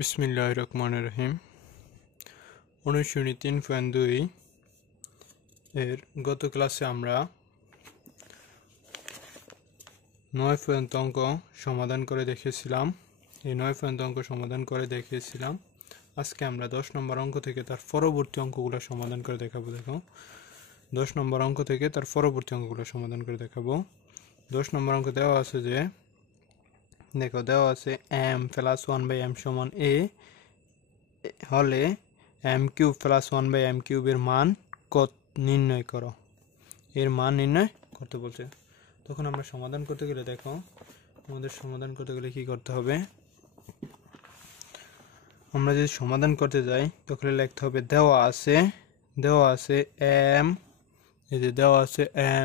বিসমিল্লাহির রহমানির রহিম। অনুশীলনী 3.2 এর গত ক্লাসে আমরা 9 পর্যন্ত অঙ্ক সমাধান করে দেখিয়েছিলাম। আজকে আমরা 10 নম্বর অঙ্ক থেকে তার পরবর্তী অঙ্কগুলো সমাধান করে দেখাবো। 10 নম্বর অঙ্ক থেকে তার পরবর্তী অঙ্কগুলো সমাধান করে দেখাবো। 10 নম্বর অঙ্ক দেওয়া আছে যে দেওয়া আছে m প্লাস 1/m সমান a হলে m কিউব প্লাস 1/m কিউবের মান কত নির্ণয় করো। এর মান নির্ণয় করতে বলছে। তখন আমরা সমাধান করতে গেলে কি করতে হবে, আমরা যদি সমাধান করতে যাই তখন লিখতে হবে দেওয়া আছে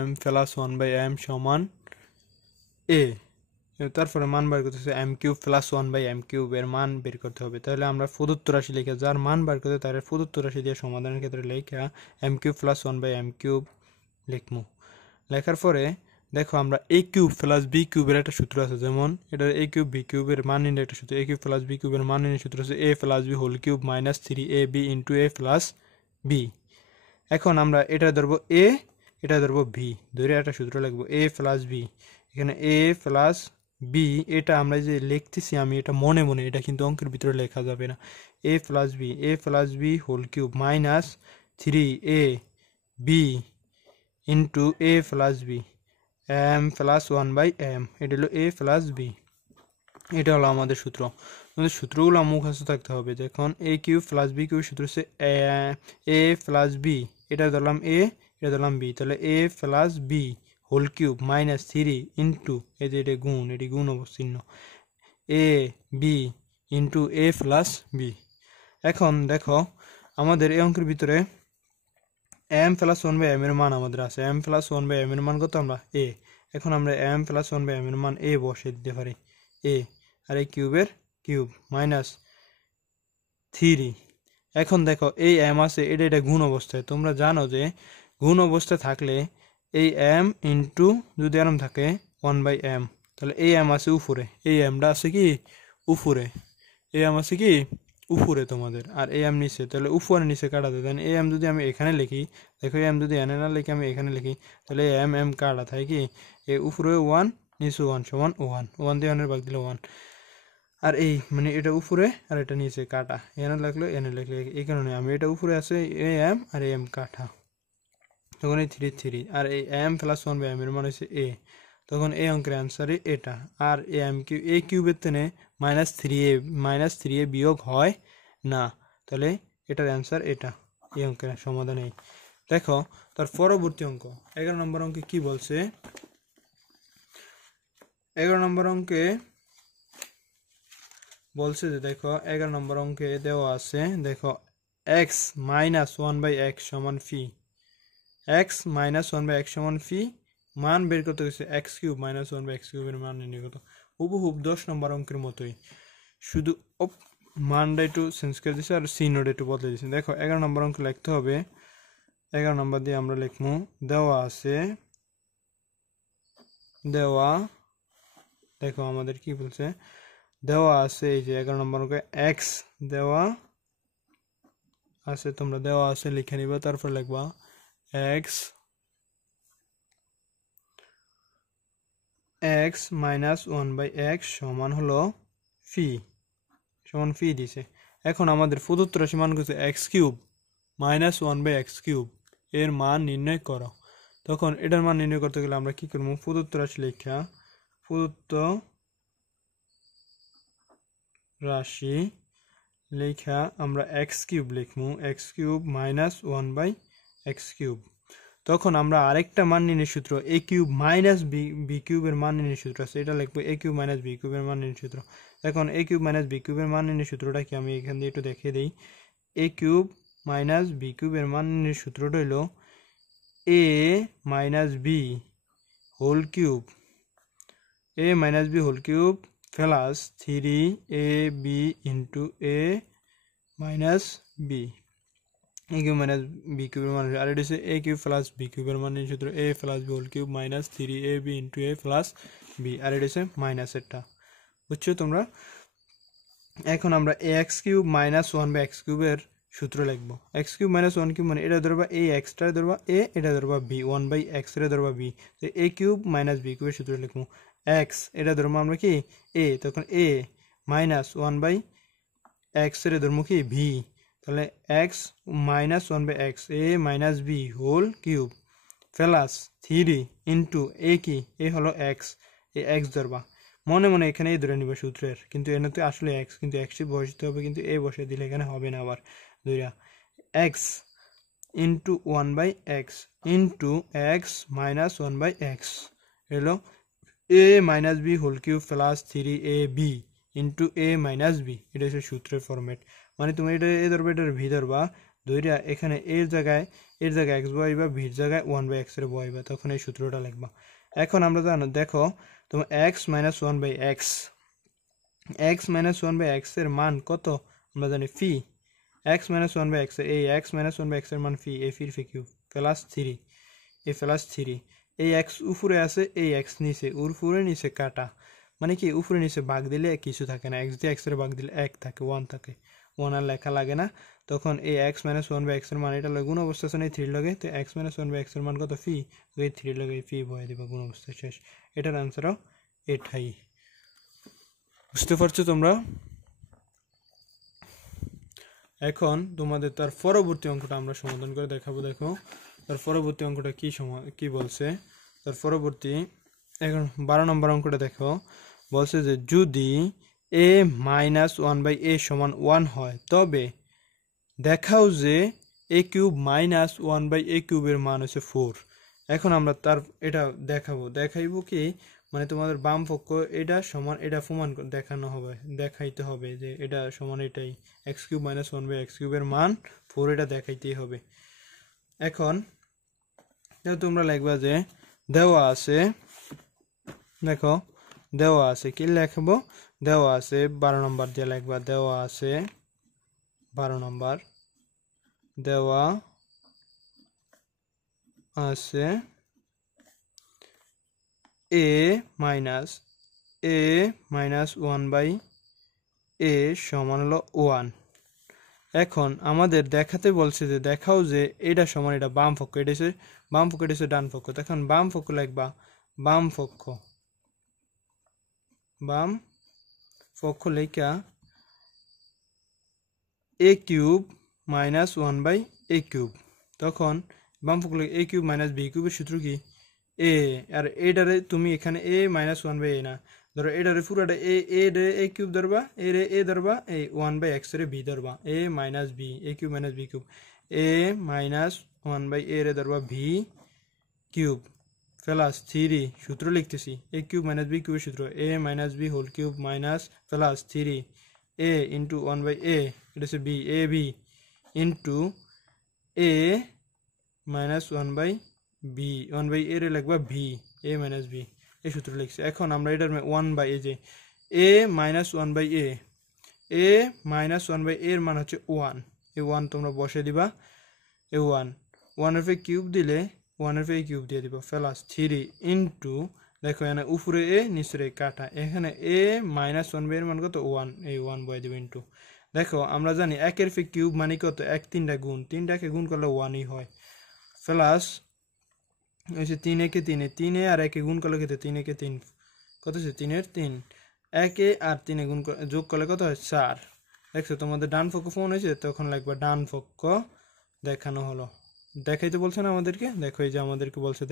m প্লাস 1/m সমান a, তারপরে মান বের করতেছে m কিউব প্লাস 1/m কিউবের মান বের করতে হবে। তাহলে আমরা প্রদত্ত রাশি লিখে যার মান বের করতে তার প্রদত্ত রাশি দিয়ে সমাধানের ক্ষেত্রে লেখা m cube plus 1/m cube লিখবো। লেখার পরে দেখো আমরা a কিউব প্লাস b কিউবের একটা সূত্র আছে, যেমন এটা a কিউব b কিউবের মান নির্ণয় একটা সূত্র, a কিউব প্লাস b কিউবের মান নির্ণয় সূত্র আছে a plus b whole cube minus 3ab into a plus b। এখন আমরা এটা ধরবো a, এটা ধরবো b, ধরে একটা সূত্র লিখবো a প্লাস b। এখানে a প্লাস b, এটা আমরা যে লিখতেছি আমি এটা মনে মনে, এটা কিন্তু অঙ্কের ভিতরে লেখা যাবে না। a plus b whole cube minus 3ab into a plus b m plus 1/m, এটা হলো a প্লাস b। এটা হলো আমাদের সূত্র। আমাদের সূত্রগুলো মুখস্থ থাকতে হবে। দেখুন a cube plus b cube সূত্র হচ্ছে a প্লাস b, এটা ধরলাম a, এটা ধরলাম b, তাহলে a plus b whole cube minus 3 into এই যে এটা গুণ অবচিহ্ন a b into a plus b। এখন দেখো আমাদের এই অঙ্কের ভিতরে m প্লাস 1/m এর মান আমাদের আছে, m প্লাস 1/m এর মান কত আমরা a। এখন আমরা m প্লাস 1/m এর মান a বসিয়ে দিতে পারি, a আর এই কিউবের কিউব মাইনাস 3। এখন দেখো এই m আছে, এটা গুণ অবস্থায়, তোমরা জানো যে গুণ অবস্থায় থাকলে এই m ইন্টু যদি এরম থাকে 1/m, তাহলে এই m আছে উপরে, এই mটা আছে কি উপরে, এই m আছে কি উপরে তোমাদের, আর এই m নিচে, তাহলে উপরে নিচে কাটাতে দেন। এই m যদি আমি এখানে লিখি, দেখো এই m যদি এনে না লিখে আমি এখানে লিখি, তাহলে এই m কাটা থাকে কি এই উপরে 1 নিচে 1 সমান 1 দিয়ে 1 ভাগ দিলে 1, আর এই মানে এটা উপরে আর এটা নিচে কাটা, এনে লিখলে এই কারণে আমি এটা উপরে আছে এই m আর এই m কাটা, তখন এই 3 আর এই m প্লাস 1/m এর মান হচ্ছে a। তখন এই অঙ্কের অ্যান্সার এটা, আর এ কিউবের থেকে -3a বিয়োগ হয় না, তাহলে এটার অ্যান্সার এটা। এই অঙ্কের সমাধান এই। দেখো তার পরবর্তী অঙ্ক 11 নম্বর অঙ্কে কি বলছে। 11 নম্বর অঙ্কে বলছে যে দেখো 11 নম্বর অঙ্কে দেওয়া আছে, দেখো x মাইনাস 1/x সমান ফি, x মাইনাস 1/x সমান ফি, মান বের করতে গেছে x কিউব মাইনাস 1/x কিউবের মান নির্ণয় করতে। হুবহুব 10 নম্বর অঙ্কের মতোই, শুধু মানটা একটু চেঞ্জ করে দিচ্ছে আর চিহ্নটা একটু বদলে দিচ্ছে। দেখো 11 নম্বর অঙ্ক লিখতে হবে, 11 নম্বর দিয়ে আমরা লিখবো দেওয়া আছে, দেখো আমাদের কি বলছে, দেওয়া আছে এই যে 11 নম্বর অঙ্কে x দেওয়া আছে, তোমরা দেওয়া আছে লিখে নিবা, তারপর লিখবা x মাইনাস 1/x সমান হলো ফি দিছে। এখন আমাদের প্রদত্ত রাশি মান করছে x cube minus 1/x cube, এর মান নির্ণয় করো। তখন এটার মান নির্ণয় করতে গেলে আমরা কি করবো, প্রদত্ত রাশি লেখা আমরা x কিউব লিখবো, x cube minus 1/x cube. তখন আমরা আরেকটা মান নির্ণয় সূত্র a কিউব মাইনাস বি কিউবের মান নির্ণয় সূত্র আছে, এটা লিখবো a কিউব মাইনাস বি কিউবের মান নির্ণয় সূত্র। এখন a কিউব মাইনাস বি কিউবের মান নির্ণয় সূত্রটা কি আমি এখান দিয়ে একটু দেখিয়ে দিই। a কিউব মাইনাস বি কিউবের মান নির্ণয় সূত্রটা হলো a minus B whole cube plus 3ab into a minus b, a cube minus B কিউবের মান, আর এটা হচ্ছে a কিউব প্লাস বি কিউবের মান নির্ণয় সূত্র a plus B whole cube minus 3ab into a plus B, আর এটা হচ্ছে মাইনাস এটা, বুঝছো তোমরা। এখন আমরা X cube minus one by x কিউবের সূত্র লিখবো। X cube minus one cube মানে এটা ধরবা এ, এক্সটা ধরবা এ, এটা ধরবা বি, ওয়ান বাই এক্স এর ধরবা বি, তো এ কিউব মাইনাস বি কিউবের সূত্র লিখবো। এক্স এটা ধরবো আমরা কি এ, তখন A minus one by x এর ধরবো কি ভি, তাহলে X minus one by X A minus B whole cube plus 3 into A কি এ হলো এক্স, এ এক্স ধরবা, মনে মনে এখানে এই ধরে নিবে সূত্রের, কিন্তু এনে তো আসলে এক্স, কিন্তু এক্সই বসাতে হবে, কিন্তু এ বসে দিলে এখানে হবে না। আবার দুইটা X into one by X into x minus one by X এলো A minus B whole cube plus 3ab into A minus B, এটা হচ্ছে সূত্রের ফরম্যাট। মানে তুমি এটা এ ধরবে, এটার ভি ধরবা, ধরিয়া এখানে এর জায়গায় এক্স বসাইবা, ভির জায়গায় ওয়ান বাই এক্স এর বসাইবা, তখন এই সূত্রটা লিখবা। এখন আমরা জানো দেখো তোমার X minus one by X, X minus one by x এর মান কত আমরা জানি phi, X minus one by X, এই x minus one by x এর মান ফি, এ ফির phi cube plus 3, A plus 3, এই এক্স উপরে আছে, এই এক্স নিচে, উপরে নিচে কাটা, মানে কি উপরে নিচে ভাগ দিলে কিছু থাকে না, এক্স দিয়ে এক্স এর ভাগ দিলে এক থাকে, ওয়ান থাকে, ওয়ান আর লেখা লাগে না, তখন এই x minus one by x এর মান এটা গুণ অবস্থা আছে না, এই 3 লগে, তো x minus one by x এর মান কত ফি, এই 3 লগে ফি বয়ে দিবা, গুণ অবস্থা শেষ। এটার আনসারও এটাই। বুঝতে পারছো তোমরা? এখন তোমাদের তার পরবর্তী অঙ্কটা আমরা সমাধান করে দেখাবো। দেখো তার পরবর্তী অঙ্কটা কি বলছে, তার পরবর্তী এখন 12 নম্বর অঙ্কটা দেখো, বলছে যে যদি এ মাইনাস ওয়ান বাই এ সমান 1 হয়, তবে দেখাও যে এ কিউব মাইনাস ওয়ান বাই এ কিউবের মান হচ্ছে 4। এখন আমরা তার এটা দেখাইবো কি, মানে তোমাদের বাম পক্ষ এটা সমান, এটা প্রমাণ দেখাইতে হবে যে এটা সমান এটাই, x cube minus one by x কিউবের মান 4, এটা দেখাইতেই হবে। এখন তোমরা লিখবা যে দেওয়া আছে, দেখো দেওয়া আছে, কি লিখবো, দেওয়া আছে 12 নম্বর দিয়ে লিখবা, দেওয়া আছে 12 নম্বর, দেওয়া আছে এ মাইনাস ওয়ান বাই এ সমান হলো 1। এখন আমাদের দেখাতে বলছে যে দেখাও যে এটা সমান, এটা বাম পক্ষ, এটা হচ্ছে বাম পক্ষ, এটা হচ্ছে ডান পক্ষ, তখন বাম পক্ষ লিখবা, বাম পক্ষ লেখা A cube minus one by A cube, তখন বাম পক্ষ লেখা এ কিউব মাইনাস বি কিউবের সূত্র কি এ, আর এটারে তুমি এখানে এ মাইনাস ওয়ান বাই এ না ধরো, এটারে পুরোটা এ কিউব ধরবা, এ ধরবা, এই ওয়ান বাই এক্স রে বি ধরবা, A minus B, A cube minus B cube, A minus one by A রে ধরবা ভি কিউব প্লাস 3, সূত্র লিখতেছি এ কিউব মাইনাস বি কিউবের সূত্র এ minus B whole cube minus plus 3 A into one by A, এটা হচ্ছে B, A B into A minus one by B, one by A রে লিখবা ভি, এ মাইনাস বি, এই সূত্র লিখছে। এখন আমরা এটার ওয়ান বাই এ, যে A minus one by A minus one by এর মান হচ্ছে 1, এই 1 তোমরা বসে দিবা, এ 1 এর কিউব দিলে 1 এর কিউব দিয়ে দিবা প্লাস 3 ইন্টু, দেখো এখানে উপরে এ নিচে কাটা, এখানে এ মাইনাস ওয়ান বাই এর মান কত 1, এই 1 বয়ে দিবে ইন্টু, দেখো আমরা জানি একের কিউব মানে কত, এক 3টা গুণ, 3টাকে গুণ করলে 1ই হয়, প্লাস হচ্ছে 3 একে 3 আর একে গুণ করলে কত, 3 একে 3 কত হচ্ছে 3 এর 3, একে আর 3 গুণ যোগ করলে কত হয় 4। দেখছো তোমাদের ডান পক্ষ ফোন হয়েছে, তখন লাগবে ডান পক্ষ দেখানো হলো, দেখাইতে বলছে না আমাদেরকে, দেখো এই যে আমাদেরকে বলছে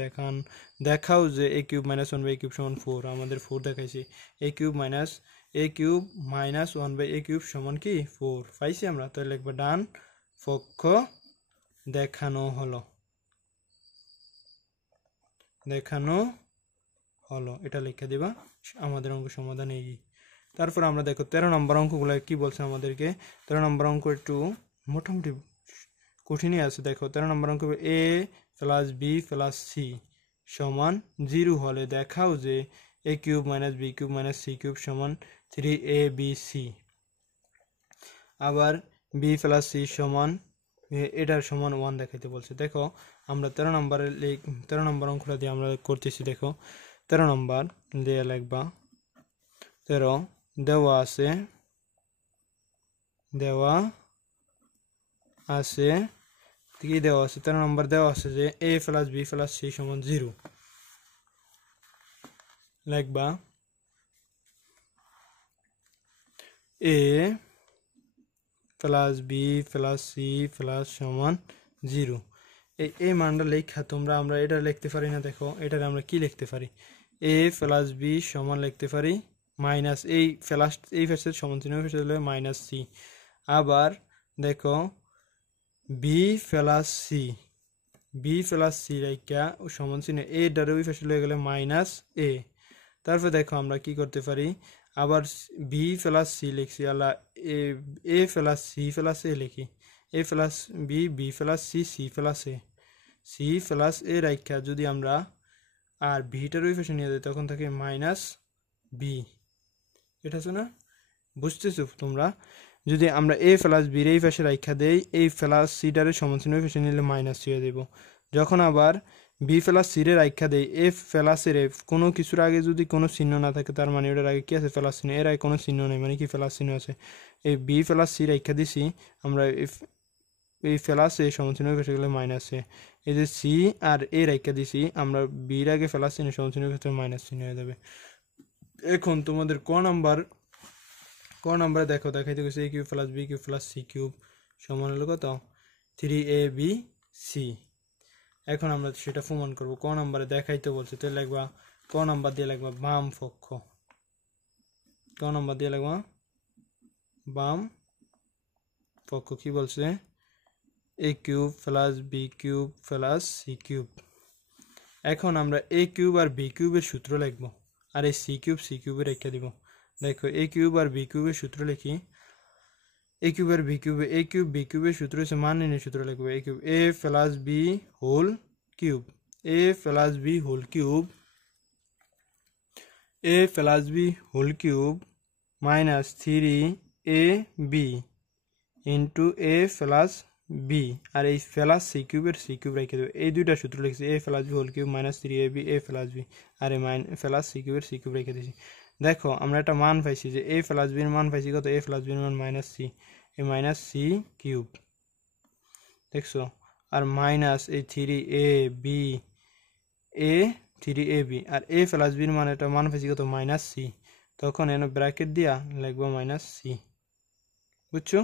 দেখাও যে এ cube minus one by A cube সমান 4, আমাদের 4 দেখাইছি, A cube minus one by A cube সমান কি 4 পাইছি আমরা, তাহলে লিখবো ডান পক্ষ দেখানো হলো, এটা লিখে দিবা, আমাদের অঙ্ক সমাধান এই। তারপর আমরা দেখো 13 নম্বর অঙ্কগুলো কি বলছে আমাদেরকে, 13 নম্বর অঙ্ক একটু মোটামুটি কঠিনই আছে। দেখো 13 নম্বর অঙ্ক, A plus B plus C সমান 0 হলে দেখাও যে এ cube minus B cube minus C cube সমান 3abc, আবার বি প্লাস সি সমান এটার সমান 1 দেখাইতে বলছে। দেখো আমরা 13 নম্বর অঙ্কটা দিয়ে আমরা করতেছি। দেখো 13 নম্বর দিয়ে লিখবা, 13 দেওয়া আছে দেওয়া আছে, কি দেওয়া আছে 13 নম্বর দেওয়া আছে যে a + b + c = 0 লিখবা a + b + c = 0। এই মানটা লেখা তোমরা আমরা এটা লিখতে পারি না, দেখো এটা আমরা কি লিখতে পারি, a + b সমান লিখতে পারি মাইনাস এই প্লাস এই পাশে সমান চিহ্ন পাশে হলে -c। আবার দেখো b + c রেখা সমান চিহ্ন a দ্বারা ওই পাশে হয়ে গেলে -a। তারপর দেখো আমরা কি করতে পারি, আবার b + c লিখছি, আলা a + c + a লিখি, a + b b + c c + a c + a রেখা যদি আমরা আর ভিটার ওই পাশে নিয়ে যাই তখন থাকে -b। এটা আছে না, বুঝতেছো তোমরা? যদি আমরা a + b এই পাশে রেখা দেই, a + c টারে সমান চিহ্ন ওই পাশে নিলে -c হয়ে যাব। যখন আবার b + c এর রেখা দেই, a + এর কোনো কিছুর আগে যদি কোনো চিহ্ন না থাকে তার মানে ওটার আগে কি আছে প্লাস চিহ্ন, এর আগে কোনো চিহ্ন নেই মানে কি প্লাস চিহ্ন আছে। এই b + c রেখা দিছি আমরা, এই প্লাস এ সমান চিহ্ন ওই পাশে গেলে -a। এই যে c আর a রেখা দিছি আমরা, b এর আগে প্লাস চিহ্ন সমান চিহ্ন ক্ষেত্রে মাইনাস চিহ্ন হয়ে যাবে। এখন তোমাদের ক নাম্বারে দেখো দেখাইতে গেছে a³ + b³ + c³ সমান হলো কত 3abc। এখন আমরা সেটা প্রমাণ করব। ক নাম্বারে দেখাইতে বলছে, তো লিখবা ক নাম্বার দিয়ে লিখবা বাম পক্ষ, ক নাম্বার দিয়ে লিখবা বাম পক্ষ। কি বলছে, a³ + b³ + c³। এখন আমরা a³ আর b³ এর সূত্র লিখব, আর এই c³ রেখে দিব। দেখো a³ আর b³ এর সূত্র লিখি, a³ আর b³ a³ b³ এর সূত্র হচ্ছে মান নির্ণয়ের সূত্র লিখবো, a³ a + b whole cube, a + b whole cube, a + b whole cube -3ab into a + b, আর এই প্লাস c³ এর c³ রেখে দেবো। এই দুইটা সূত্র লিখছি, a + b whole cube -3ab a + b, আর এই প্লাস c³ এর c³ রেখে দিয়েছি। দেখো আমরা একটা মান পাইছি যে a + b এর মান পাইছি কত, a + b এর মান -c, এই -c³ দেখছো, আর মাইনাস এই 3ab আর a + b এর মান এটা মান পাইছি কত -c, তখন এনে ব্র্যাকেট দিয়া লিখবো -c, বুঝছো,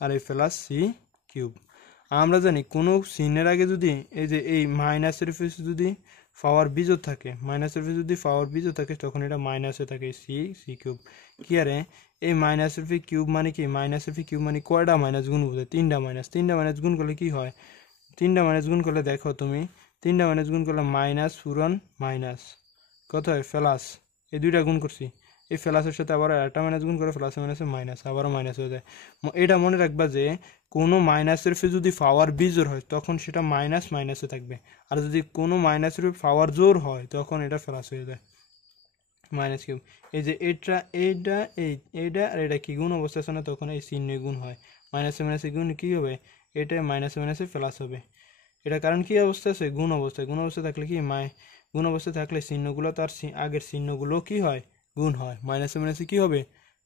আর এই +c³। আমরা জানি কোনো চিহ্নের আগে যদি এই যে এই মাইনাসের পিছে যদি পাওয়ার বিজোড় থাকে, মাইনাসের পিছে যদি পাওয়ার বিজোড় থাকে তখন এটা মাইনাসে থাকে c³ কি, আরে এই মাইনাসের পি কিউব মানে কি, মাইনাসের পি কিউব মানে কয়টা মাইনাস গুণ বোঝায়, তিনটা মাইনাস গুণ করলে কি হয়, তিনটা মাইনাস গুণ করলে দেখো তুমি তিনটা মাইনাস গুণ করলে মাইনাস পুরন মাইনাস কত হয় প্লাস, এই দুইটা গুণ করছি, এই প্লাসের সাথে আবার একটা মাইনাস গুণ করে প্লাসে মাইনাসে মাইনাস আবারও মাইনাস হয়ে যায়। এটা মনে রাখবা যে কোনো মাইনাসের ফে যদি পাওয়ার বিজোড় হয় তখন সেটা মাইনাসে থাকবে, আর যদি কোনো মাইনাসের পাওয়ার জোর হয় তখন এটা প্লাস হয়ে যায় -কিউব। এই যে এইটা আর এটা কি গুণ অবস্থা আছে না, তখন এই চিহ্ন গুণ হয়, মাইনাসে গুণ কি হবে, এটা মাইনাসে প্লাস হবে। এটা কারণ কি অবস্থা আছে, গুণ অবস্থা থাকলে কি গুণ অবস্থা থাকলে চিহ্নগুলো তার আগের চিহ্নগুলো কি হয়, গুণ হয়, মাইনাসে কি হবে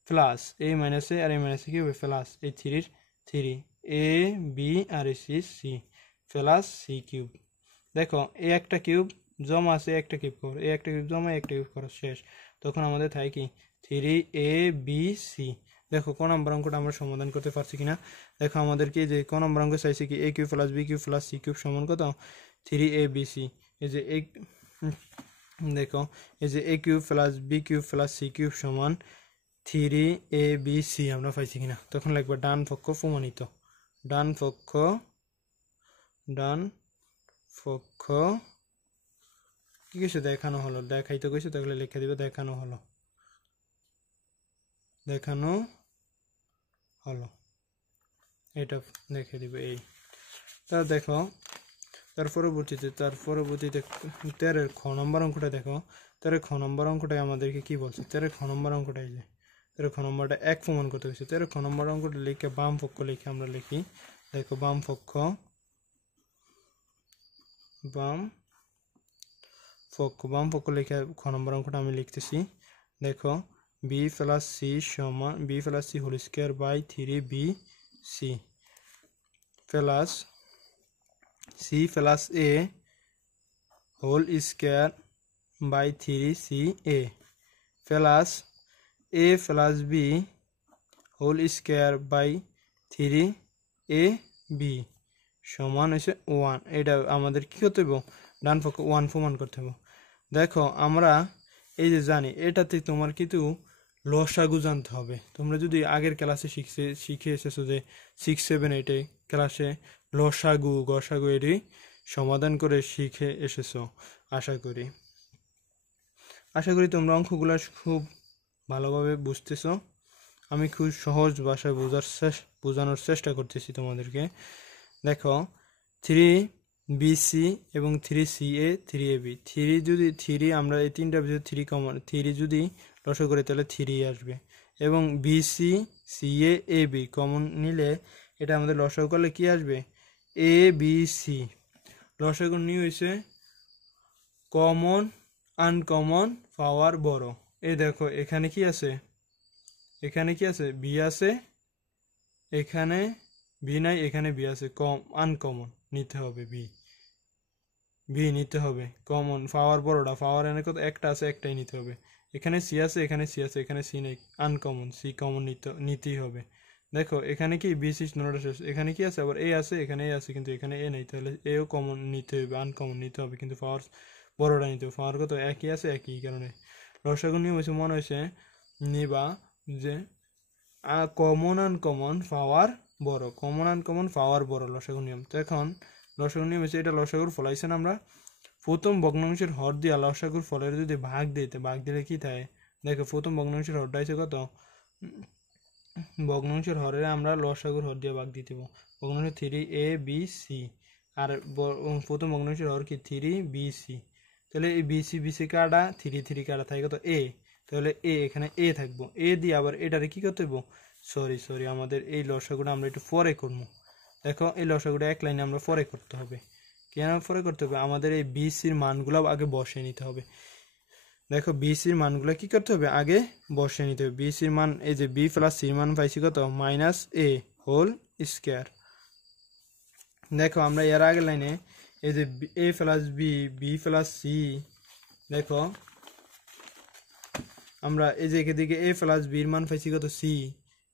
প্লাস, এই মাইনাসে আর এই মাইনাসে কি হবে প্লাস, এই 3 a b আর c প্লাস c³ দেখো এই একটা কিউব জমা আছে, একটা কিউব কর, এই একটা কিউব জমা একটা কিউব করা শেষ, তখন আমাদের থাকে কি 3abc। দেখো কোন নাম্বার অঙ্কটা আমরা সমাধান করতে পারছি কিনা, দেখো আমাদেরকে যে কোন নাম্বার অঙ্ক চাইছে কি a³ + b³ + c³ সমান কত 3abc। এই যে দেখো এই যে a³ + b³ + c³ সমান 3abc আমরা পাইছি কিনা, তখন লিখবো ডান পক্ষ প্রমাণিত, ডান পক্ষ কি কিছু দেখানো হলো, দেখাইতে কইছে তাহলে লিখে দিব দেখানো হলো এটা লিখে দিব এই। তা দেখো তার পরবর্তীতে 13 খ নম্বর অঙ্কটা দেখো, 13 খ নম্বর অঙ্কটাই আমাদেরকে কি বলছে, 13 খ নম্বর অঙ্কটাই যে 13 খ নম্বরটা এক প্রমাণ করতে হয়েছে। 13 খ নম্বর অঙ্কটা লিখে বাম পক্ষ লিখে আমরা লিখি, দেখো বাম পক্ষ লিখে খ নম্বর অঙ্কটা আমি লিখতেছি। দেখো বি প্লাস সি সমান B plus C whole square by 3বি C plus C plus A whole square by 3সি A plus A plus B whole square by 3এ বি সমান হচ্ছে 1। এটা আমাদের কি করতে হবে, ডান পক্ষে 1 প্রমাণ করতে হবে। দেখো আমরা এই যে জানি এটাতে তোমার কিন্তু লসাগু জানতে হবে। তোমরা যদি আগের ক্লাসে শিখে এসেছো যে 6, 7, 8 ক্লাসে লসাগু গসাগু এটি সমাধান করে শিখে এসেছো আশা করি তোমরা অঙ্কগুলো খুব ভালোভাবে বুঝতেছো। আমি খুব সহজ ভাষায় বোঝানোর চেষ্টা করতেছি তোমাদেরকে। দেখো 3bc এবং 3ca 3ab 3 যদি 3 আমরা এই তিনটার ভিতরে 3 কমন 3 যদি লসাগু করে তাহলে 3 আসবে এবং bc ca ab কমন নিলে এটা আমাদের লসাগু করলে কি আসবে, abc। লসাগু নিয়ে হয়েছে কমন আনকমন পাওয়ার বড়। এই দেখো এখানে কি আছে, বি আছে, এখানে বি নাই, এখানে বি আছে, আনকমন নিতে হবে, বি নিতে হবে। কমন পাওয়ার বড়টা, পাওয়ার এনে কত একটা আছে, একটাই নিতে হবে। এখানে সি আছে, এখানে সি আছে, এখানে সি নেই, আনকমন, সি কমন নিতেই হবে। দেখো এখানে কি বি সি নোটা শেষ, এখানে কি আছে, আবার এ আছে, এখানে এ আছে, কিন্তু এখানে এ নেই, তাহলে এও কমন নিতে হবে, আনকমন নিতে হবে, কিন্তু পাওয়ার বড়টা নিতে হবে। পাওয়ার কত একই আছে, একই কারণে লসাগু নিয়ম হয়েছে মনে হয়েছে নিবা যে কমন আনকমন পাওয়ার বড়, কমন আনকমন পাওয়ার বড় লসাগু নিয়ম। তো এখন লসাগু নিয়ম হচ্ছে এটা লসাগুর ফলাইছেন আমরা প্রথম ভগ্নাংশের হর দিয়া লসাগুর ফলের যদি ভাগ দিতে, ভাগ দিলে কি থাকে দেখো, প্রথম ভগ্নাংশের হরটা হয়েছে কত, ভগ্নাংশের হরে আমরা লসাগুর হর দিয়ে ভাগ দিতে ভগ্নাংশ 3abc আর প্রথম ভগ্নাংশের হর কি 3bc। তাহলে এই বিসি কাটা 3 কাটা থাকে কত এ, তাহলে এ এখানে এ থাকবো, এ দিয়ে আবার এটারে কি করতে হইব, সরি আমাদের এই লসাগুটা আমরা একটু পরে করবো। দেখো এই লসাগুটা এক লাইনে আমরা পরে করতে হবে। কেন পরে করতে হবে, আমাদের এই বিসির মানগুলো আগে বসিয়ে নিতে হবে। দেখো বিসির মানগুলো কি করতে হবে, আগে বসিয়ে নিতে হবে। বিসির মান এই যে বি প্লাস সির মান পাইছি কত, -a হোল স্কোয়ার। দেখো আমরা এর আগের লাইনে এই যে এ প্লাস বি প্লাস সি, দেখো আমরা এই যে এদিকে এ প্লাস বির মান পাইছি কত সি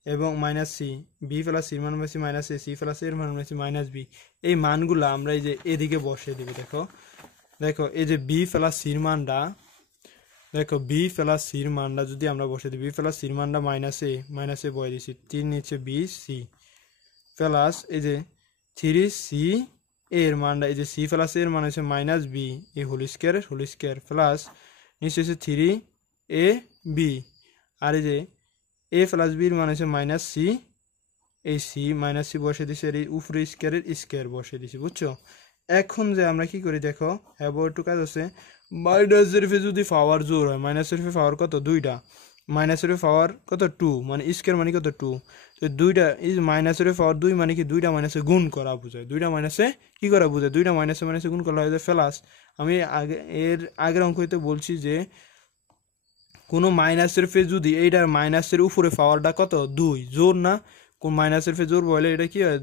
এবং মাইনাস সি, বি প্লাস সির মান পাইছি মাইনাস এ, সি প্লাস এর মান পাইছি মাইনাস বি। এই মানগুলো আমরা এই যে এদিকে বসিয়ে দিব। দেখো এই যে বি প্লাস সির মানটা, দেখো বি প্লাস সির মানটা যদি আমরা বসিয়ে দিই, বি প্লাস সির মানটা মাইনাস এ বয়ে দিচ্ছি, 3 নিচে বি সি প্লাস এই যে 3সি এর মানটা, এই যে সি প্লাস এর মান হচ্ছে মাইনাস বি এই হোল স্কোয়ার প্লাস নিচে হচ্ছে 3ab আর এই যে এ প্লাস বির মান হচ্ছে মাইনাস সি, এই সি মাইনাস সি বসে দিছি, আর এই উপরে স্কোয়ার বসে দিছি, বুঝছো। এখন যে আমরা কি করি দেখো, হ্যাঁ একটু কাজ আছে, মাইনাসের যদি পাওয়ার জোর হয়, মাইনাসের পাওয়ার কত, দুইটা, মাইনাসের পাওয়ার কত 2, মানে স্কোয়ার মানে কত 2, তো দুইটা এই মাইনাসের পাওয়ার 2 মানে কি দুইটা মাইনাসে গুণ করা বোঝায়, দুইটা মাইনাসে কি করা বোঝায়, দুইটা মাইনাসে গুণ করা হয় প্লাস। আমি আগের অঙ্ক হইতে বলছি যে কোনো মাইনাসের ফে যদি এইটার মাইনাসের উপরে পাওয়ারটা কত 2 জোর না, কোন মাইনাসের ফে জোর বলে এটা কি হয়,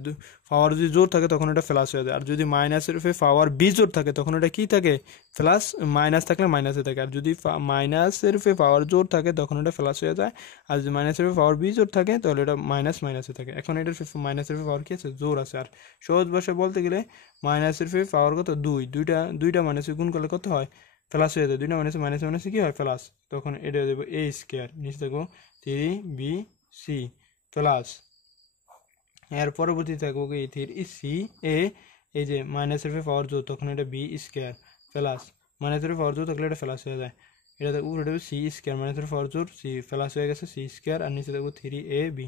পাওয়ার যদি জোর থাকে তখন এটা প্লাস হয়ে যায়, আর যদি মাইনাসের ফে পাওয়ার বিজোড় থাকে তখন এটা কি থাকে, প্লাস, মাইনাস থাকলে মাইনাসে থাকে, আর যদি মাইনাসের ফে পাওয়ার জোর থাকে তখন এটা প্লাস হয়ে যায়, আর যদি মাইনাসের ফে পাওয়ার বিজোড় থাকে তাহলে এটা মাইনাসে থাকে। এখন এটার মাইনাসের ফে পাওয়ার কি আছে, জোর আছে, আর সহজ ভাষায় বলতে গেলে মাইনাসের ফে পাওয়ার কত 2, দুইটা মাইনাসে গুণ করলে কত হয়, প্লাস হয়ে যায়, দুইটা মাইনাসে কি হয় প্লাস, তখন এটা দেবো এ স্কোয়ার, নিচে থাকবো 3bc প্লাস, এর পরবর্তী থাকবো কি 3ca, এই যে মাইনাসের পাওয়ার জোর তখন এটা বি স্কোয়ার প্লাস, মাইনাসের পাওয়ার জোর থাকলে এটা প্লাস হয়ে যায়, এটা উপরে দেবো সি স্কোয়ার, মাইনাসের পাওয়ার জোর সি প্লাস হয়ে গেছে সি স্কোয়ার, আর নিচে থাকবো 3ab।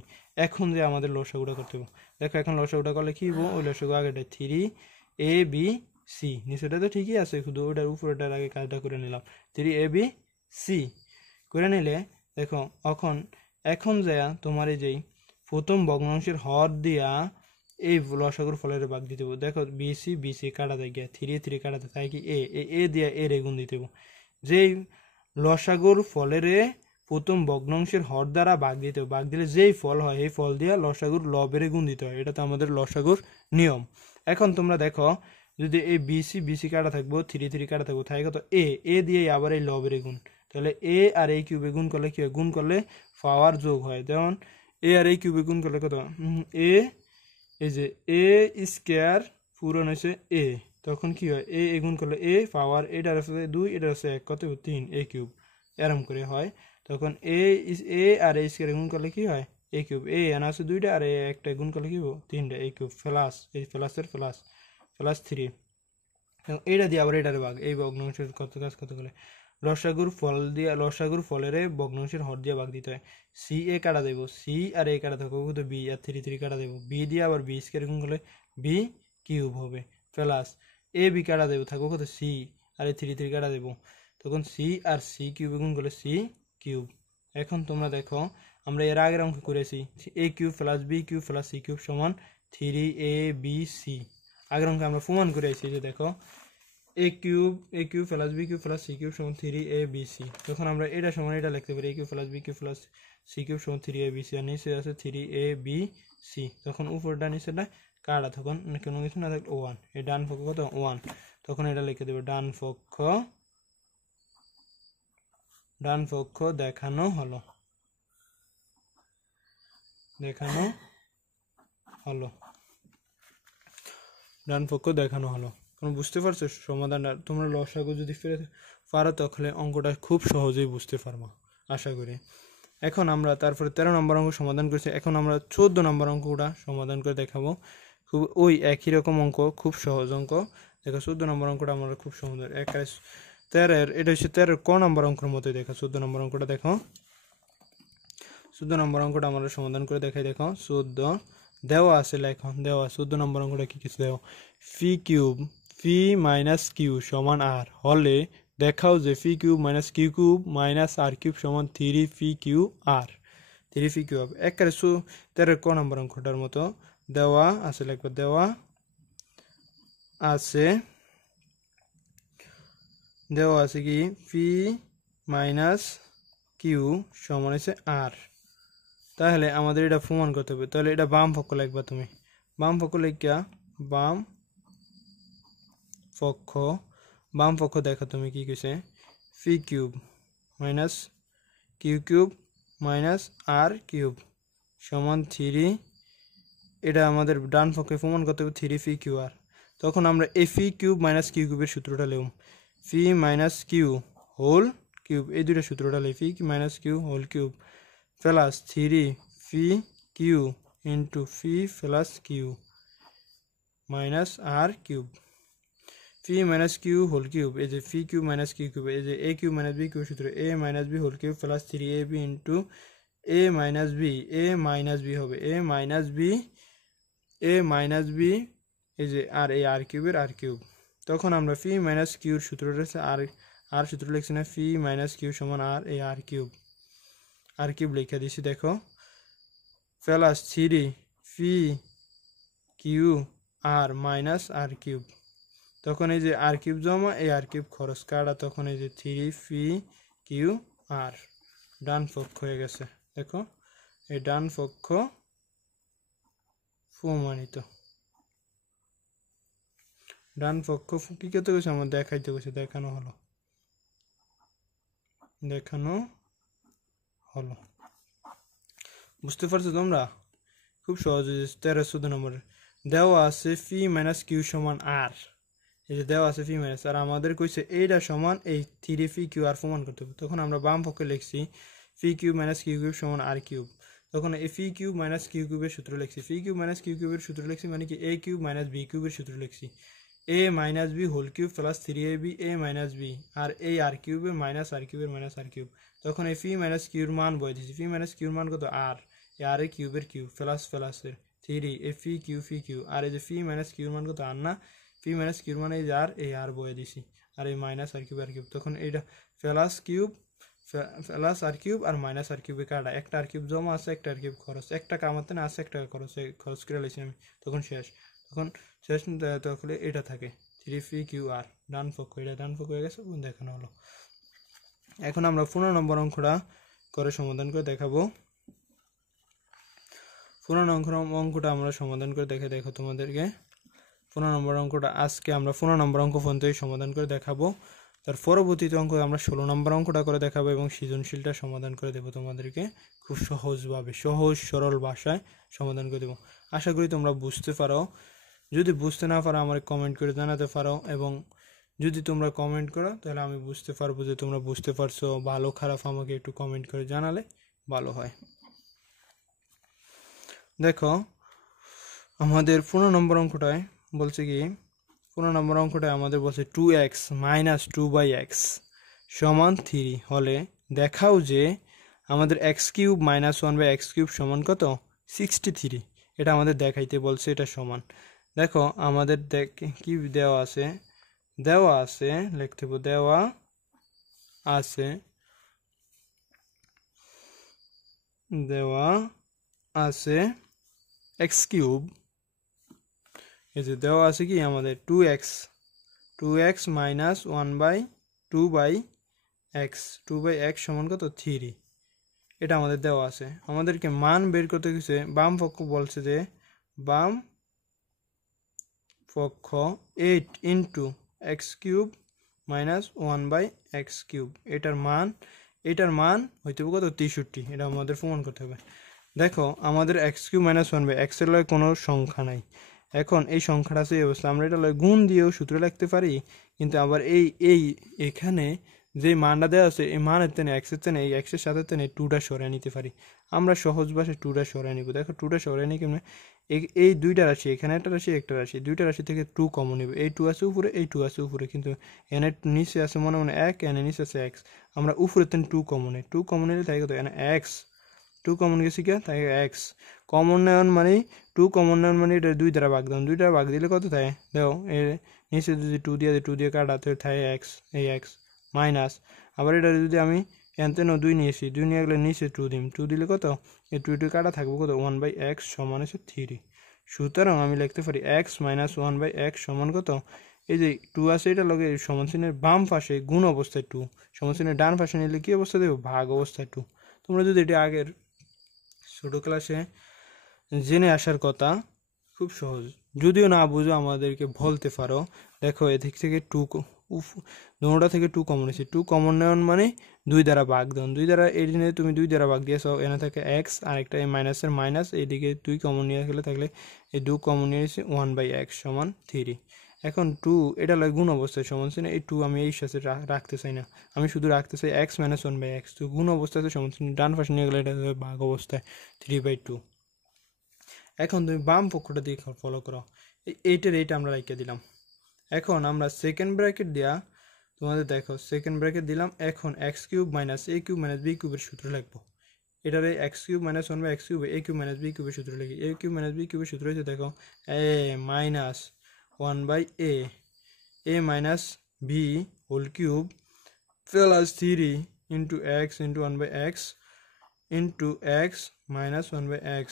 এখন যে আমাদের লসাগুটা করতে হবে, দেখো এখন লসাগুটা করলে কি হবো, ওই লসাগু আগেটা 3abc, নিচেটা তো ঠিকই আছে, শুধু ওটার উপরেটার আগে কাজটা করে নিলাম, 3abc করে নিলে দেখো এখন যায় তোমার এই যেই প্রথম ভগ্নাংশের হর দিয়া এই লসাগুর ফলের ভাগ দিতে হবে। দেখো বিসি কাটা যায় গিয়া 3 কাটাতে তাই কি এ দিয়া এ রে গুণ দিতে হবে, যেই লসাগুর ফলের প্রথম ভগ্নাংশের হর দ্বারা ভাগ দিতে হবে, ভাগ দিলে যেই ফল হয় এই ফল দিয়ে লসাগুর লবের গুণ দিতে হয়, এটা তো আমাদের লসাগুর নিয়ম। এখন তোমরা দেখো যদি এই বিসি কাটা থাকবো, 3 কাটা থাকবো, তাই কত এ দিয়ে আবার এই লবের গুণ, তাহলে এ আর এই কিউবে গুণ করলে কি হয়, গুণ করলে পাওয়ার যোগ হয়। যেমন এ আর এই কিউবে গুণ করলে কত এ, এই যে এ স্কোয়ার পূরণ হয়েছে এ, তখন কি হয় এ গুণ করলে এ পাওয়ার এটার আছে 2 এটার আছে 1 কত 3 এ কিউব, এরম করে হয়। তখন এ আর এ স্কোয়ার গুণ করলে কি হয় এ কিউব, এ আনা আছে 2টা আর একটা গুণ করলে কি হবো 3টা, এ কিউব প্লাস এই প্লাসের প্লাস প্লাস 3। এইটা দিয়ে আবার এটার ভাগ, এই ভগ্নাংশের কত কাজ কত করে লসাগুর ফল দিয়ে লসাগুর ফলের ভগ্নাংশের হর দিয়ে ভাগ দিতে হয়। সি এ কাটা দেবো, সি আর এ কাটা থাকবো তো বি, আর 3 কাটা দেবো, বি দিয়ে আবার বি স্কোয়ার গুণ করলে বি কিউব হবে প্লাস এ বি কাটা দেবো থাকবো কত সি আর এই 3 কাটা দেবো, তখন সি আর সি কিউব গুণ করলে সি কিউব। এখন তোমরা দেখো আমরা এর আগের অঙ্ক করেছি A cube plus B cube plus C cube সমান 3ab/c। আগের অঙ্কে আমরা প্রমাণ করে আসছি যে দেখো A cube plus B cube plus C cube সমান 3ab/c। তখন আমরা এটা সমান এটা লিখতে পারি A cube plus B cube plus C cube সমান 3ab/c, আর নিচে আছে 3ab/c। তখন উপরটা নিচেটা কাটা, তখন কোনো কিছু না থাকলে 1, এই ডান পক্ষ কত 1, তখন এটা লিখে দেবো ডান পক্ষ দেখানো হলো, ডান পক্ষ দেখানো হলো। তোমরা বুঝতে পারছো সমাধানটা? তোমরা লসাগু যদি ফেলে পারো তাহলে অঙ্কটা খুব সহজেই বুঝতে পারবা আশা করি। এখন আমরা তারপরে 13 নম্বর অঙ্ক সমাধান করেছি, এখন আমরা 14 নম্বর অঙ্কটা সমাধান করে দেখাবো। খুব ওই একই রকম অঙ্ক, খুব সহজ অঙ্ক। দেখো 14 নম্বর অঙ্কটা আমরা খুব সহজ, 13 এটা হচ্ছে 13 ক নম্বর অঙ্কের মতোই। দেখো 14 নম্বর অঙ্কটা দেখো, 14 নম্বর অঙ্কটা আমরা সমাধান করে দেখাই। দেখো 14 দেওয়া আছে, লেখো দেওয়া 14 নম্বর অঙ্কটা কি কিছু দেওয়া, p cube p minus q সমান আর হলে দেখাও যে p cube minus q cube minus r cube সমান 3 p Q R, 3 p Q R. একেবারে 13 ক নম্বর অঙ্কটার মতো দেওয়া আছে, লেখো দেওয়া আছে কি ফি মাইনাস কিউ সমান হচ্ছে আর। তাহলে আমাদের এটা প্রমাণ করতে হবে, তাহলে এটা বাম পক্ষ লিখবা তুমি, বাম পক্ষ লিখা বাম পক্ষ দেখো তুমি কি কইছে p cube minus q cube minus r cube সমান 3, এটা আমাদের ডান পক্ষে প্রমাণ করতে হবে 3 ফি কিউ আর। তখন আমরা এই ফি কিউব মাইনাস কিউ কিউবের সূত্রটা লিখব, p minus q whole cube, এই দুটো সূত্রটা লিখি, p minus q whole cube plus 3 p q into p plus q minus r cube, p minus q whole cube, এই যে p cube minus q cube, এই যে এ কিউব মাইনাস বি কিউব সূত্র এ minus B whole cube plus 3ab into এ minus b হবে a minus B এই যে আর এই আর কিউবের আর কিউব। তখন আমরা ফি মাইনাস কিউর সূত্রটা আর সূত্র লিখছি না, ফি মাইনাস কিউ সমান আর এই আর কিউব লিখে দিছি। দেখো plus 3 p Q R minus r cube, তখন এই যে আর কিউব জমা এই আর কিউব খরচ কাটা, তখন এই যে 3 ফি কিউ আর ডান পক্ষ হয়ে গেছে। দেখো এই ডান পক্ষ প্রমাণিত, ডান পক্ষ কি করতে গেছে আমার দেখাইতে গেছে, দেখানো হলো। বুঝতে পারছো তোমরা? খুব সহজ। 13-14 নম্বর দেওয়া আছে ফি মাইনাস কিউ সমান আর, এই যে দেওয়া আছে ফি মাইনাস, আর আমাদের কইছে এইটা সমান এই 3 ফি কিউ আর প্রমাণ করতে হবে। তখন আমরা বাম পক্ষে লিখছি ফি কিউ মাইনাস কিউ কিউব সমান আর কিউব, তখন এই ফি কিউব মাইনাস কিউ কিউবের সূত্র লিখছি, ফি কিউব মাইনাস কিউ কিউবের সূত্র লিখছি মানে কি এ কিউব মাইনাস বি কিউবের সূত্র লিখছি, a minus B whole cube plus 3ab a minus b আর এই আর কিউবের মাইনাস আর কিউবের মাইনাস আর কিউব। তখন এই ফি মাইনাস কিউর মান বয়ে দিচ্ছি, ফি মাইনাস কিউর মান কত আর, আর এ কিউবের কিউব প্লাস প্লাসের 3 এ ফি কিউ আর এই যে ফি মাইনাস কিউর মান কত আর না, ফি মাইনাস কিউর মান এই আর বয়ে দিছি, আর এই মাইনাস আর কিউব। তখন এইটা প্লাস আর কিউব আর মাইনাস আর কিউবে কাটা, একটা আর কিউব জমা আছে একটা আর কিউব খরচ, একটা কামাতে না আছে একটা খরচ করে লাইছি আমি, তখন শেষ তখন এটা থাকে 3 ফি কিউ আর ডান পক্ষ, এটা ডান পক্ষ হয়ে গেছে দেখানো হলো। এখন আমরা 15 নম্বর অঙ্কটা করে সমাধান করে দেখাবো। 15 নম্বর অঙ্কটা আমরা সমাধান করে দেখো তোমাদেরকে। 15 নম্বর অঙ্কটা আজকে আমরা 15 নম্বর অঙ্ক পর্যন্ত সমাধান করে দেখাবো। তার পরবর্তীতে অঙ্ক আমরা 16 নম্বর অঙ্কটা করে দেখাবো এবং সৃজনশীলটা সমাধান করে দেবো তোমাদেরকে খুব সহজভাবে, সহজ সরল ভাষায় সমাধান করে দেবো। আশা করি তোমরা বুঝতে পারো। যদি বুঝতে না পারো আমার কমেন্ট করে জানাতে পারো, এবং যদি তোমরা কমেন্ট করো তাহলে আমি বুঝতে পারবো যে তোমরা বুঝতে পারছো। ভালো খারাপ আমাকে একটু কমেন্ট করে জানালে ভালো হয়। দেখো আমাদের 15 নম্বর অঙ্কটায় বলছে কি, 15 নম্বর অঙ্কটায় আমাদের বলছে 2x মাইনাস 2/x সমান 3 হলে দেখাও যে আমাদের x cube minus 1/x cube সমান কত, 63। এটা আমাদের দেখাইতে বলছে, এটা সমান। দেখো আমাদের কি দেওয়া আছে, লিখতে হবে দেওয়া আছে x কিউব, এই যে দেওয়া আছে কি আমাদের 2x মাইনাস 1/2/x সমান কত 3। এটা আমাদের দেওয়া আছে। আমাদেরকে মান বের করতে গেছে, বাম পক্ষ বলছে যে বাম পক্ষ 8 into x cube minus 1/x cube, এটার মান হইতে হবে কত 63। এটা আমাদের প্রমাণ করতে হবে। দেখো আমাদের x কিউব মাইনাস 1/x এর লয় কোনো সংখ্যা নাই। এখন এই সংখ্যাটা আছে এই অবস্থা, আমরা এটা লয় গুণ দিয়েও সূত্র লিখতে পারি, কিন্তু আবার এখানে যে মানটা দেওয়া আছে এই মানের তেনে x এর তেনে এই x এর সাথে তেনে 2টা সরিয়ে নিতে পারি। আমরা সহজ ভাষায় 2টা সরিয়ে নিব। দেখো 2টা সরিয়ে নিই কেমন, এই দুইটা রাশি, এখানে একটা রাশি, দুইটা রাশি থেকে 2 কমন নেবে। এই 2 আছে উপরে, এই 2 আছে উপরে, কিন্তু এনে নিচে আছে মনে 1, এনে নিচে আছে x। আমরা উপরে তেন 2 কমন নেই, 2 কমন নিলে তাই কত এনে x, 2 কমন গেছি কে তাই x কমন নেওয়ার মানে 2 কমন নেওয়ার মানে এটা 2 দ্বারা ভাগ দাও, 2 দ্বারা ভাগ দিলে কত থাকে দেখো, এর নিচে যদি 2 দিয়ে কাটাতে থাকে x, এই x মাইনাস, আবার এটা যদি আমি এনতেন 2 নিয়েছি, 2 নিয়ে গেলে নিচে 2 দিম, 2 দিলে কত এই 2 কাটা থাকবে কত 1/x সমান আছে 3। সুতরাং আমি লিখতে পারি x মাইনাস 1/x সমান কত, এই যে 2 আছে এটা লগে সমান চিহ্নের বাম পাশে গুণ অবস্থায় 2, সমান চিহ্নের ডান পাশে নিলে কি অবস্থা দেবো, ভাগ অবস্থায় 2। তোমরা যদি এটা আগের ছোট ক্লাসে জেনে আসার কথা, খুব সহজ। যদিও না বুঝো আমাদেরকে বলতে পারো। দেখো এদিক থেকে 2 দুটোটা থেকে 2 কমন এসেছে, 2 কমন নেওয়ার মানে 2 দ্বারা ভাগ দাও, 2 দ্বারা এই দিনে তুমি 2 দ্বারা ভাগ দিয়েছো, এনে থাকে x, আর একটা এই মাইনাসের মাইনাস, এইদিকে 2 কমন নিয়ে গেলে থাকলে এই 2 কমন নিয়ে এসে 1/x সমান 3। এখন 2 এটা লাগে গুণ অবস্থায় সমান চিহ্ন, এই 2 আমি এই সাথে রাখতে চাই না, আমি শুধু রাখতে চাই x মাইনাস 1/x। তো গুণ অবস্থায় সমান চিহ্ন ডান পাশে নিয়ে গেলে এটা ভাগ অবস্থায় 3/2। এখন তুমি বাম পক্ষটা দিয়ে ফলো করো, এইটা আমরা রেখে দিলাম। এখন আমরা সেকেন্ড ব্র্যাকেট দেওয়া তোমাদের দেখো সেকেন্ড ব্র্যাকেট দিলাম। এখন x cube minus a cube minus B কিউবের সূত্র লিখবো। এটারে x cube minus 1/x cube a cube minus B কিউবের সূত্র লিখি। এ কিউব মাইনাস বি কিউবের সূত্র হচ্ছে দেখো a minus 1/a a minus B whole cube plus 3 into x into 1/x into x minus 1/x।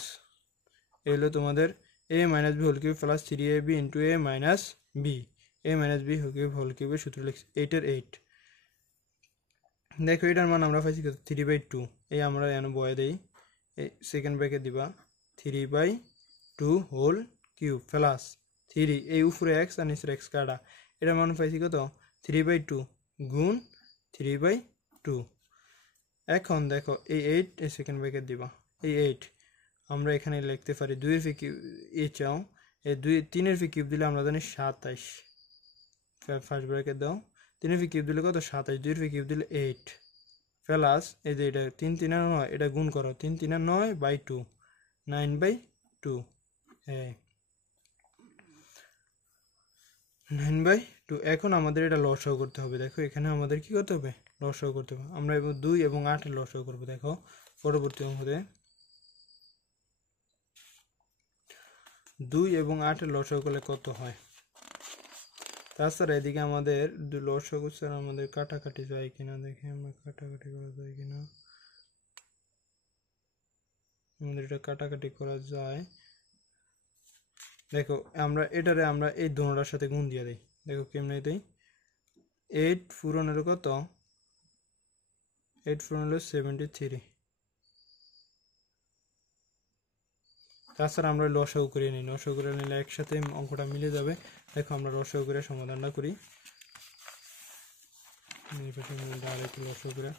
এলো তোমাদের a minus B whole cube plus 3ab into a minus b, a minus B whole কিউবের সূত্র লিখছি 8 দেখো এটার মান আমরা পাইছি 3/2। এই আমরা এখানে বয়ে দেই, এই সেকেন্ড ব্র্যাকেট দিবা 3/2 হোল কিউব প্লাস 3, এই উপরে x আর নিচে x কাটা, এটার মান পাইছি কত 3/2 গুণ 3/2। এখন দেখো এই 8 এই সেকেন্ড ব্র্যাকেট দিবা, এই 8 আমরা এখানে লিখতে পারি 2 এর ফি কিউব, এই চাও এই 3 এর ফি কিউব দিলে আমরা জানি 27, ফার্স্ট ব্র্যাকেট দাও 3 এর ফি কিউব দিলে কত 27, 2 এর ফি কিউব দিলে 8 প্লাস এই যে এটা 3 3 আর 9 এটা গুণ করো, 3 3 আর 9/2 9/2, হ্যাঁ 9/2। এখন আমাদের এটা লসাগু করতে হবে। দেখো এখানে আমাদের কি করতে হবে, লসাগু করতে হবে। আমরা 2 এবং 8 এর লসাগু করব। দেখো পরবর্তী অঙ্কে 2 এবং 8 এর লসাগু করলে কত হয়। তাছাড়া এদিকে আমাদের লসাগু ছাড়া আমাদের কাটাকাটি যায় কিনা দেখি, আমরা কাটাকাটি করা যায় কিনা, আমাদের এটা কাটাকাটি করা যায়। দেখো আমরা এটারে আমরা এই দুটোটার সাথে গুণ দিয়ে দিই। দেখো কেমনে দেই, 8 পূরণ হলো কত, 8 পূরণ হলো 73, তাছাড়া আমরা লসাগু করে নিই, লসাগু করে নিলে একসাথে অঙ্কটা মিলে যাবে। দেখো আমরা লসাগু করে সমাধানটা করি। আরেকটু লসাগু করে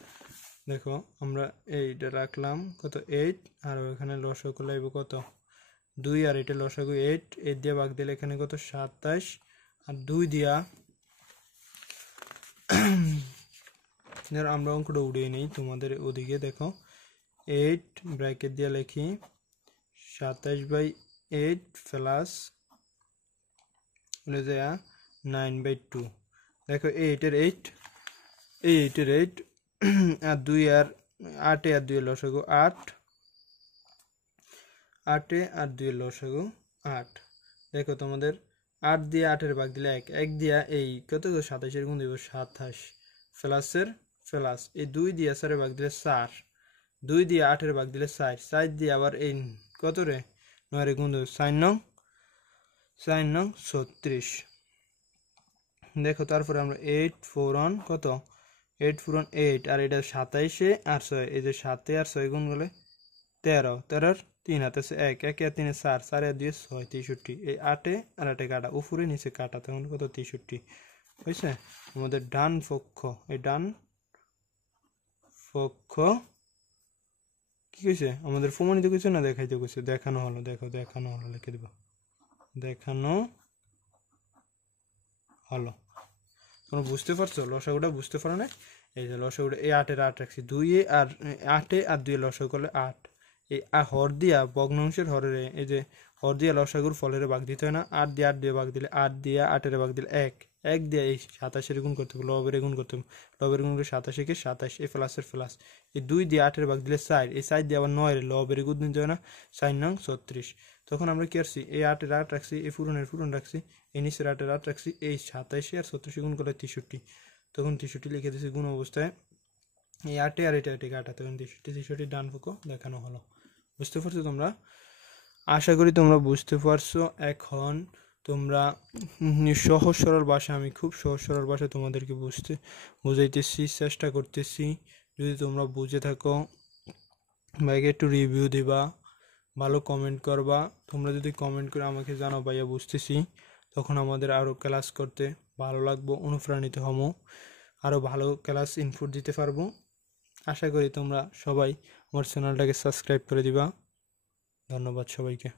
দেখো আমরা এইটা রাখলাম কত 8, আর এখানে লসাগু লাগবে কত 2, আর এটা লসাগু 8 দিয়ে ভাগ দিলে এখানে কত 27, আর 2 দিয়া আমরা অঙ্কটা উড়িয়ে নিই তোমাদের ওদিকে। দেখো 8 ব্র্যাকেট দিয়ে লিখি 27/8 প্লাস হলে যায় 9/2। দেখো 8 এর 8 আর 2 আর 8 আর 2 লসাগু 8, 8 আর 2 লসাগু 8। দেখো তোমাদের 8 দিয়ে 8 এর ভাগ দিলে 1 দিয়া এই কত 27 এর গুণ দিব 27 প্লাসের প্লাস এই 2 দিয়ে 4 এর ভাগ দিলে 4, 2 দিয়ে 8 এর ভাগ দিলে 4, 4 দিয়ে আবার এই কত রে 9 এর গুণ দেব 4 নং 36। দেখো তারপরে আমরা 8 4 অন কত 8 4 অন 8, আর এটা 27 আর 6, এই যে 7 আর 6 গুণ করলে 13, 13 3 হাতে 1, 1 আর 3 4, 4 আর 2 6, 63। এই 8 আর 8 কাটা উপরে নিচে কাটা, তখন কত 63 হয়েছে। আমাদের ডান পক্ষ, এই ডান পক্ষ কি কইছে আমাদের প্রমাণিত কিছু না দেখাইতে কইছে, দেখানো হলো। দেখো দেখানো হলো লিখে দেব, দেখানো হলো। তোমরা বুঝতে পারছো লসাগুটা বুঝতে পারো না? এই যে লসাগুটা এই 8 এর 8 রাখছি 2 এ, আর 8 আর 2 লসাগু করলে 8, এই হর দিয়া ভগ্নাংশের হরের এই যে হর দিয়া লসাগুর ফলের ভাগ দিতে হয় না, 8 দিয়ে 8 দিয়ে ভাগ দিলে 8 দিয়ে 8 এর ভাগ দিলে 1, 1 দিয়ে এই 27 গুণ করতে হবে, লবের গুণ করতে হবে, লবের গুণ করে 27 কে 27, এই প্লাসের প্লাস, এই 2 দিয়ে 8 এর ভাগ দিলে 4, এই 4 দিয়ে আবার 9 এর লবের গুণ দিতে হয় না, 4 নং 36। তখন আমরা কি করছি এই 8 এর 8 রাখছি, এই পূরণের পূরণ রাখছি, এই নিচের 8 এর 8 রাখছি, এই 27 আর 36 গুণ করলে 63, তখন 63 লিখে দিয়েছি গুণ অবস্থায়। এই 8 আর এটা কাটা, তখন 63 ডান পক্ষ দেখানো হলো। বুঝতে পারছো তোমরা? আশা করি তোমরা বুঝতে পারছো। এখন তোমরা সহজ সরল ভাষা, আমি খুব সহজ সরল ভাষা তোমাদেরকে বুঝাইতেছি, চেষ্টা করতেছি। যদি তোমরা বুঝে থাকো ভাইকে একটু রিভিউ দিবা, ভালো কমেন্ট করবা। তোমরা যদি কমেন্ট করে আমাকে জানাও ভাইয়া বুঝতেছি, তখন আমাদের আরও ক্লাস করতে ভালো লাগবো, অনুপ্রাণিত হবো, আরও ভালো ক্লাস ইনপুট দিতে পারবো। আশা করি তোমরা সবাই আমার চ্যানেলটাকে সাবস্ক্রাইব করে দিবা। ধন্যবাদ সবাইকে।